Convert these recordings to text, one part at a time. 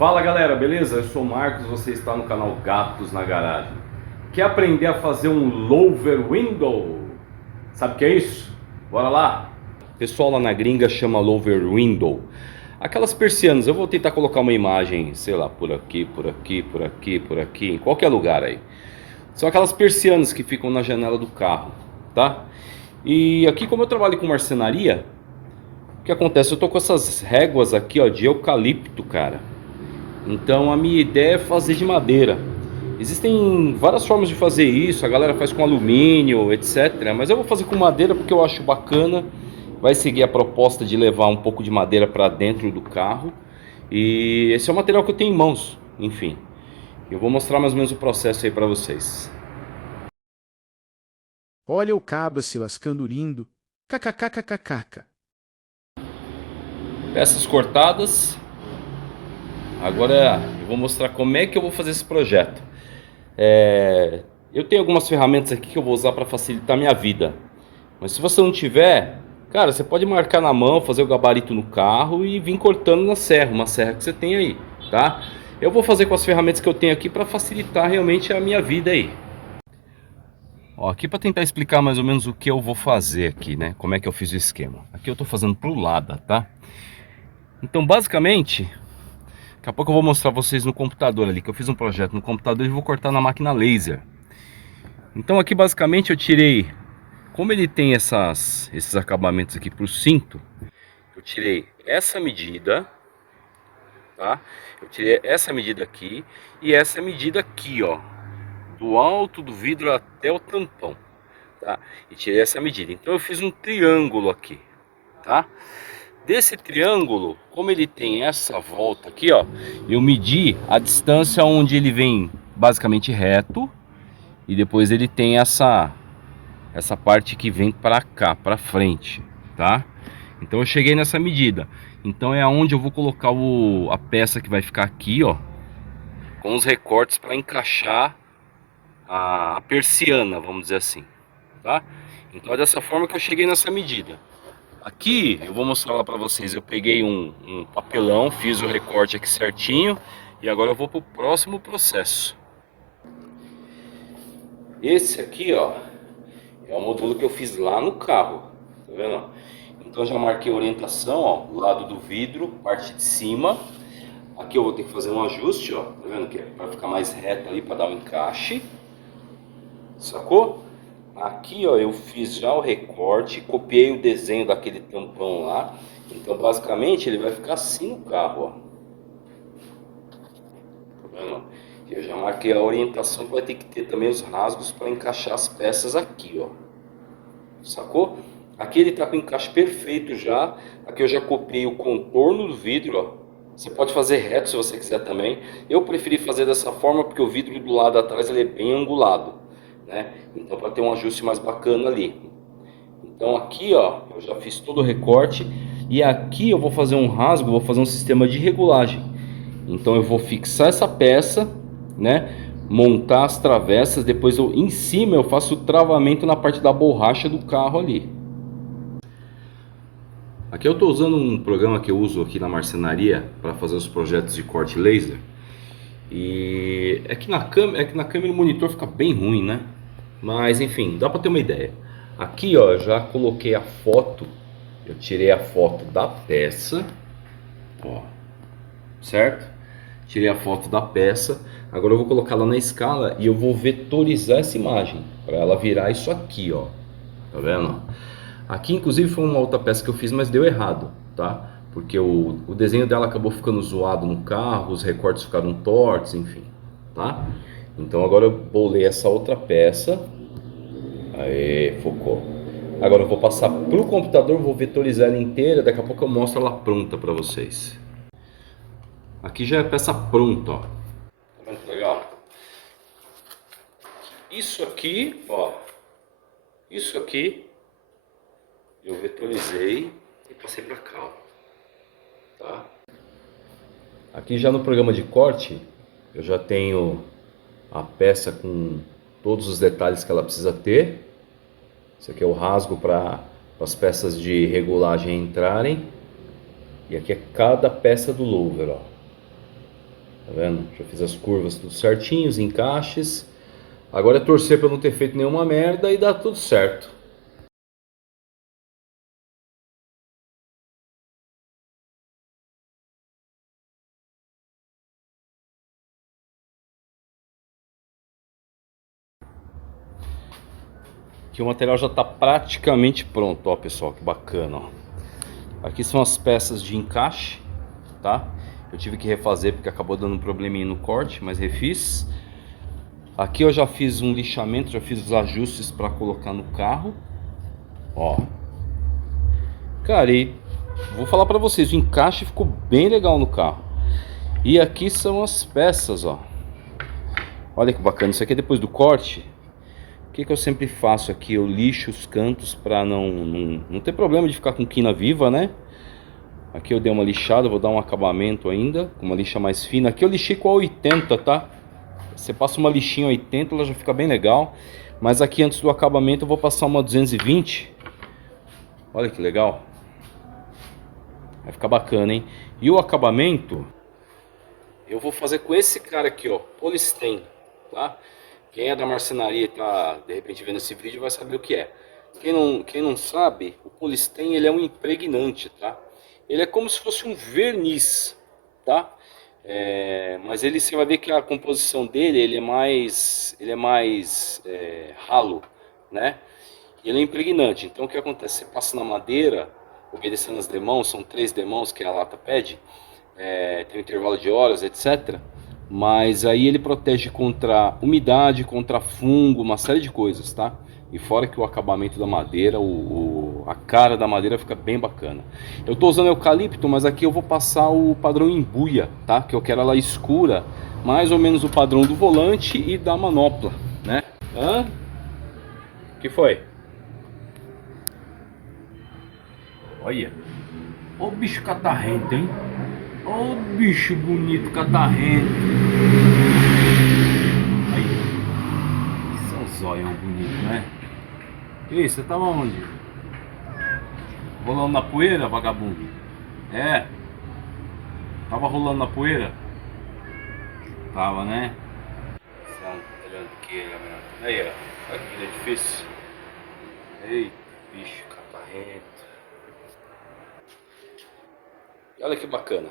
Fala galera, beleza? Eu sou o Marcos, você está no canal Gatos na Garagem. Quer aprender a fazer um louver window? Sabe o que é isso? Bora lá! O pessoal lá na gringa chama louver window. Aquelas persianas, eu vou tentar colocar uma imagem, sei lá, por aqui, por aqui, por aqui, por aqui, em qualquer lugar aí. São aquelas persianas que ficam na janela do carro, tá? E aqui, como eu trabalho com marcenaria, o que acontece? Eu tô com essas réguas aqui, ó, de eucalipto, cara. Então a minha ideia é fazer de madeira. Existem várias formas de fazer isso, a galera faz com alumínio, etc. Mas eu vou fazer com madeira porque eu acho bacana. Vai seguir a proposta de levar um pouco de madeira para dentro do carro. E esse é o material que eu tenho em mãos, enfim. Eu vou mostrar mais ou menos o processo aí para vocês. Olha o cabra se lascando rindo. Kkkkkkk. Peças cortadas. Agora eu vou mostrar como é que eu vou fazer esse projeto. Eu tenho algumas ferramentas aqui que eu vou usar para facilitar a minha vida. Mas se você não tiver, cara, você pode marcar na mão, fazer o gabarito no carro e vir cortando na serra, uma serra que você tem aí, tá? Eu vou fazer com as ferramentas que eu tenho aqui para facilitar realmente a minha vida aí. Ó, aqui para tentar explicar mais ou menos o que eu vou fazer aqui, né? Como é que eu fiz o esquema. Aqui eu tô fazendo pro lado, tá? Então, basicamente, daqui a pouco eu vou mostrar vocês no computador ali, que eu fiz um projeto no computador e vou cortar na máquina laser. Então aqui basicamente eu tirei, como ele tem esses acabamentos aqui pro cinto, eu tirei essa medida, tá? Eu tirei essa medida aqui e essa medida aqui, ó, do alto do vidro até o tampão, tá? E tirei essa medida. Então eu fiz um triângulo aqui, tá? Desse triângulo, como ele tem essa volta aqui, ó, eu medi a distância onde ele vem basicamente reto e depois ele tem essa parte que vem para cá, para frente, tá? Então eu cheguei nessa medida. Então é aonde eu vou colocar a peça que vai ficar aqui, ó, com os recortes para encaixar a persiana, vamos dizer assim, tá? Então é dessa forma que eu cheguei nessa medida. Aqui eu vou mostrar lá para vocês. Eu peguei um papelão, fiz o recorte aqui certinho e agora eu vou pro próximo processo. Esse aqui, ó, é o modelo que eu fiz lá no carro, tá vendo? Então já marquei a orientação, ó, lado do vidro, parte de cima. Aqui eu vou ter que fazer um ajuste, ó, tá vendo? Que é para ficar mais reto ali, para dar um encaixe. Sacou? Aqui, ó, eu fiz já o recorte, copiei o desenho daquele tampão lá. Então, basicamente, ele vai ficar assim no carro, ó. Tá vendo? Eu já marquei a orientação que vai ter que ter também os rasgos para encaixar as peças aqui, ó. Sacou? Aqui ele tá com o encaixe perfeito já. Aqui eu já copiei o contorno do vidro, ó. Você pode fazer reto se você quiser também. Eu preferi fazer dessa forma porque o vidro do lado atrás ele é bem angulado, né? Então para ter um ajuste mais bacana ali. Então aqui, ó, eu já fiz todo o recorte e aqui eu vou fazer um rasgo, vou fazer um sistema de regulagem. Então eu vou fixar essa peça, né? Montar as travessas, depois eu em cima eu faço o travamento na parte da borracha do carro ali. Aqui eu estou usando um programa que eu uso aqui na marcenaria para fazer os projetos de corte laser. E é que na câmera o monitor fica bem ruim, né? Mas enfim, dá para ter uma ideia. Aqui, ó, eu já coloquei a foto. Eu tirei a foto da peça, ó, certo? Tirei a foto da peça. Agora eu vou colocar lá na escala e eu vou vetorizar essa imagem para ela virar isso aqui, ó. Tá vendo? Aqui, inclusive, foi uma outra peça que eu fiz, mas deu errado, tá? Porque o desenho dela acabou ficando zoado no carro, os recortes ficaram tortos, enfim, tá? Então agora eu bolei essa outra peça. Aê, focou. Agora eu vou passar pro computador, vou vetorizar ela inteira, daqui a pouco eu mostro ela pronta para vocês. Aqui já é a peça pronta, ó. Tá vendo que legal? Isso aqui, ó. Isso aqui eu vetorizei e passei para cá, ó. Tá? Aqui já no programa de corte, eu já tenho a peça com todos os detalhes que ela precisa ter. Esse aqui é o rasgo para as peças de regulagem entrarem. E aqui é cada peça do louver, ó. Tá vendo? Já fiz as curvas tudo certinho, os encaixes. Agora é torcer para não ter feito nenhuma merda e dar tudo certo. Aqui o material já está praticamente pronto, ó pessoal, que bacana, ó. Aqui são as peças de encaixe, tá? Eu tive que refazer porque acabou dando um probleminha no corte, mas refiz. Aqui eu já fiz um lixamento, já fiz os ajustes para colocar no carro, ó. Cara, e vou falar para vocês, o encaixe ficou bem legal no carro. E aqui são as peças, ó. Olha que bacana, isso aqui é depois do corte. O que eu sempre faço aqui? Eu lixo os cantos para não ter problema de ficar com quina viva, né? Aqui eu dei uma lixada, vou dar um acabamento ainda, com uma lixa mais fina. Aqui eu lixei com a 80, tá? Você passa uma lixinha 80, ela já fica bem legal. Mas aqui antes do acabamento eu vou passar uma 220. Olha que legal. Vai ficar bacana, hein? E o acabamento eu vou fazer com esse cara aqui, ó, Polistem, tá? Quem é da marcenaria e tá de repente vendo esse vídeo vai saber o que é. Quem não sabe, o Polistem ele é um impregnante, tá? Ele é como se fosse um verniz, tá? Mas ele, você vai ver que a composição dele ele é mais ralo, né? E ele é impregnante. Então o que acontece? Você passa na madeira, obedecendo as demãos, são 3 demãos que a lata pede, tem um intervalo de horas, etc. Mas aí ele protege contra umidade, contra fungo, uma série de coisas, tá? E fora que o acabamento da madeira, a cara da madeira fica bem bacana. Eu tô usando eucalipto, mas aqui eu vou passar o padrão embuia, tá? Que eu quero ela escura, mais ou menos o padrão do volante e da manopla, né? Hã? Que foi? Olha. Ô bicho catarrento, hein? Ô bicho bonito catarrento. Aí. Isso é um zóio bonito, né? Ei, você tava onde? Rolando na poeira, vagabundo? É? Tava rolando na poeira? Tava, né? Você é um tranqueira, meu. Aí, ó. Olha que vida difícil. Ei, bicho catarrento. E olha que bacana.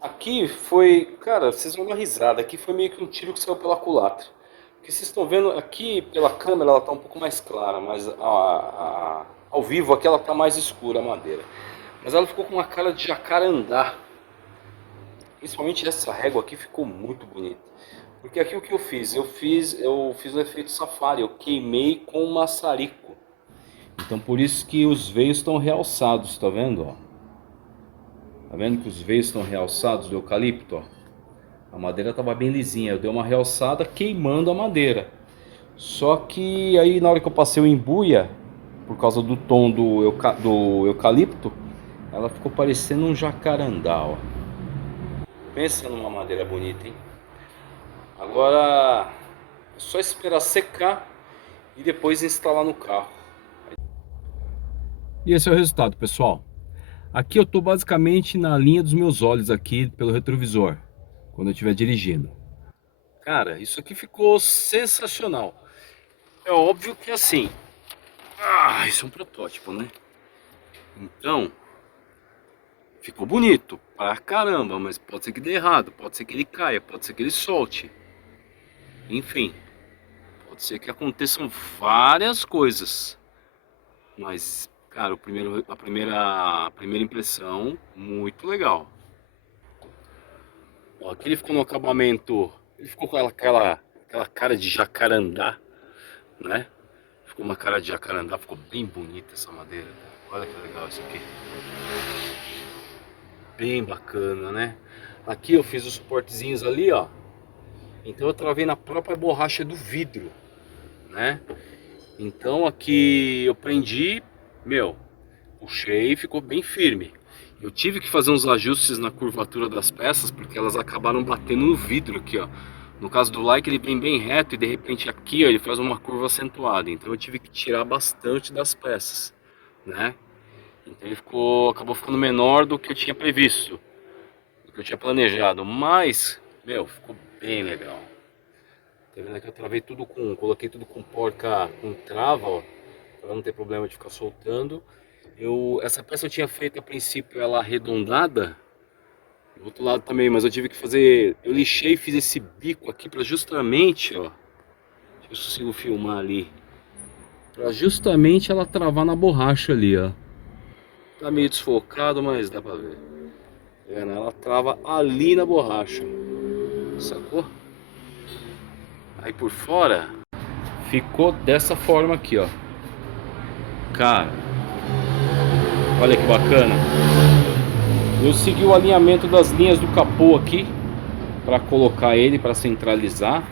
Aqui foi, cara, vocês vão dar risada. Aqui foi meio que um tiro que saiu pela culatra. Porque vocês estão vendo aqui pela câmera, ela tá um pouco mais clara, mas ao vivo aqui ela tá mais escura a madeira. Mas ela ficou com uma cara de jacarandá. Principalmente essa régua aqui ficou muito bonita. Porque aqui o que eu fiz? Eu fiz o efeito safari, eu queimei com maçarico. Então por isso que os veios estão realçados, tá vendo? Ó? Tá vendo que os veios estão realçados do eucalipto? Ó? A madeira estava bem lisinha, eu dei uma realçada queimando a madeira. Só que aí na hora que eu passei o embuia, por causa do tom do eucalipto, ela ficou parecendo um jacarandá, ó. Pensa numa madeira bonita, hein? Agora é só esperar secar e depois instalar no carro. E esse é o resultado, pessoal. Aqui eu estou basicamente na linha dos meus olhos aqui pelo retrovisor, quando eu estiver dirigindo. Cara, isso aqui ficou sensacional. É óbvio que assim, isso é um protótipo, né? Então, ficou bonito pra caramba, mas pode ser que dê errado, pode ser que ele caia, pode ser que ele solte. Enfim, pode ser que aconteçam várias coisas. Mas, cara, a primeira impressão, muito legal. Ó, aqui ele ficou no acabamento, ele ficou com aquela cara de jacarandá, né? Ficou uma cara de jacarandá, ficou bem bonita essa madeira. Olha que legal isso aqui. Bem bacana, né? Aqui eu fiz os suportezinhos ali, ó. Então eu travei na própria borracha do vidro, né? Então aqui eu prendi, meu, puxei e ficou bem firme. Eu tive que fazer uns ajustes na curvatura das peças porque elas acabaram batendo no vidro aqui, ó. No caso do Like ele vem bem reto e de repente aqui, ó, ele faz uma curva acentuada. Então eu tive que tirar bastante das peças, né? Então ele acabou ficando menor do que eu tinha previsto. que eu tinha planejado, mas, meu, ficou bem legal. Tá vendo aqui? Eu travei tudo coloquei tudo com porca, com trava, ó, pra não ter problema de ficar soltando. Essa peça eu tinha feito a princípio ela arredondada, do outro lado também, mas eu tive que fazer, eu lixei e fiz esse bico aqui pra justamente, ó, deixa eu ver se eu consigo filmar ali, pra justamente ela travar na borracha ali, ó. Tá meio desfocado, mas dá pra ver. Tá vendo? Ela trava ali na borracha, sacou? Aí por fora ficou dessa forma aqui, ó. Cara, olha que bacana. Eu segui o alinhamento das linhas do capô aqui para colocar ele, para centralizar.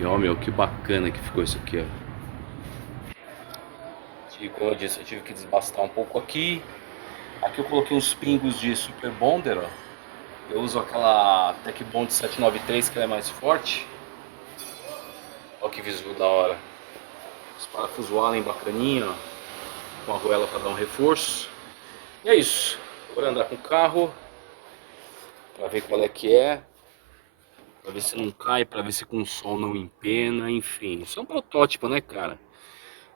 E ó, meu, que bacana que ficou isso aqui, ó. Como eu disse, eu tive que desbastar um pouco aqui. Aqui eu coloquei uns pingos de Super Bonder, ó. Eu uso aquela Tech Bond 793 que ela é mais forte. Olha que visual da hora. Os parafusos Allen bacaninha, ó, com a argoela para dar um reforço. E é isso. Vou andar com o carro para ver qual é que é. Para ver se não cai, para ver se com o sol não empena, enfim. Isso é um protótipo, né, cara?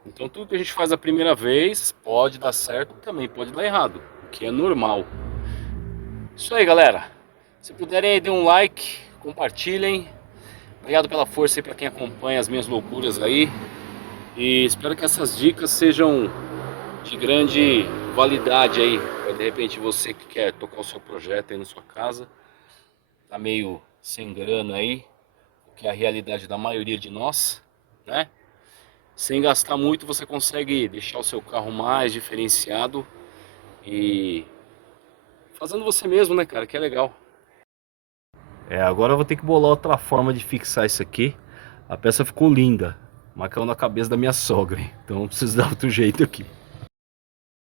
Então tudo que a gente faz a primeira vez pode dar certo, também pode dar errado, o que é normal. Isso aí, galera. Se puderem aí, dê um like, compartilhem. Obrigado pela força aí para quem acompanha as minhas loucuras aí. E espero que essas dicas sejam de grande validade aí, para de repente você que quer tocar o seu projeto aí na sua casa, tá meio sem grana aí, o que é a realidade da maioria de nós, né? Sem gastar muito você consegue deixar o seu carro mais diferenciado e fazendo você mesmo, né, cara, que é legal. Agora eu vou ter que bolar outra forma de fixar isso aqui. A peça ficou linda, mas caiu na cabeça da minha sogra, então eu preciso dar outro jeito aqui.